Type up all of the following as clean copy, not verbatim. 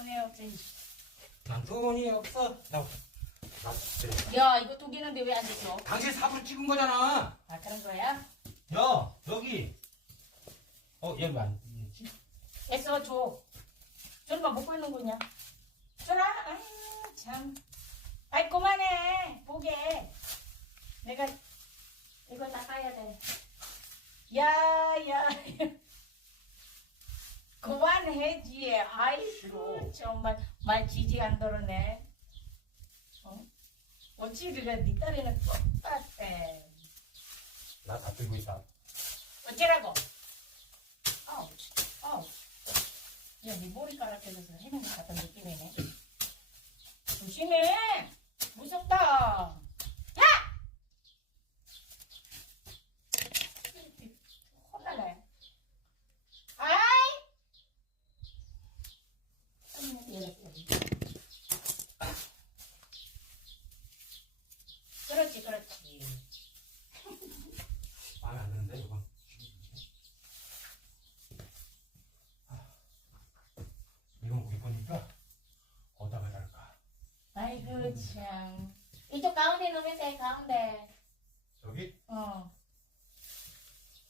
돈이 없지. 난 돈이 없어. 나 그래. 야, 이거 두 개는데 왜 안 됐어? 당신 삽으로 찍은 거잖아. 아, 그런 거야? 야, 여기. 얘 왜 안 찍지? 애써 줘. 저리만 먹고 있는 거냐? 줘라. 아, 참. 아이, 그만해. 보게. 내가 이거 닦아야 돼. 야, 야. 그만해지. 아이고, 정말 말 지지 안 들었네. 어? 어찌 그래, 네 딸이는 똑같아. 나 다 들고 있다. 어쩌라고? 아우, 아우. 야, 네 머리카락 껴서 해는 것 같은 느낌이네. 조심해! 무섭다! 야! 혼날래. 아이! 그렇지, 그렇지. 마음에 안 드는데, 이건. 이건 뭐 입으니까 어디다가 달까? 아이고, 참. 이쪽 가운데 놓으면 돼, 가운데. 여기? 어.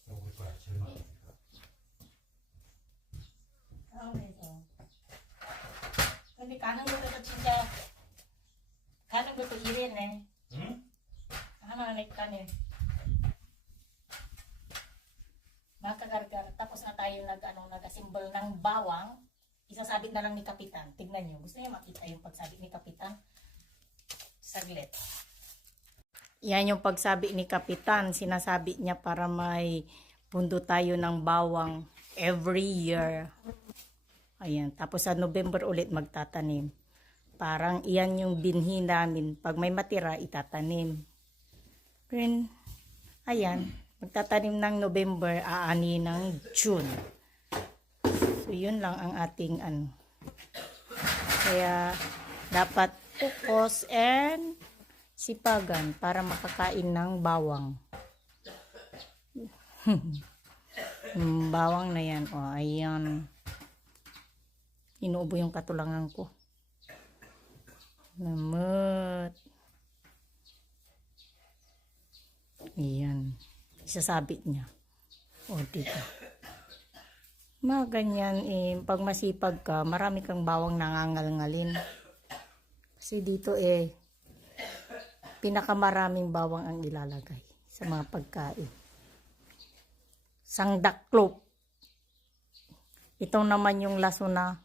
이거 우리 거야, 제일 많으니까. 가운데서. 근데 가는 것도 진짜, 가는 것도 일이네. 응? 하나니까는. Makakarga, tapos na tayo nag-simbol ng bawang, isasabit na lang ni Kapitan. Tignan nyo, gusto niyo makita yung pagsabit ni Kapitan? Saglit. Yan yung pagsabi ni Kapitan. Sinasabi niya para may pundo tayo ng bawang every year. Ayan. Tapos sa November ulit magtatanim. Parang iyan yung binhi namin. Pag may matira, itatanim. Then, ayan. Magtatanim ng November, aani ng June. So, yun lang ang ating ano. Kaya, dapat focus and sipagan para makakain ng bawang. Bawang na yan. O, ayan. Inuubo yung katulangan ko. Namut. Ayan. Isasabit niya. O, dito. Mga ganyan, pag masipag ka, marami kang bawang nangangalngalin. Kasi dito pinakamaraming bawang ang ilalagay sa mga pagkain. Sangdaklop. Ito naman yung laso na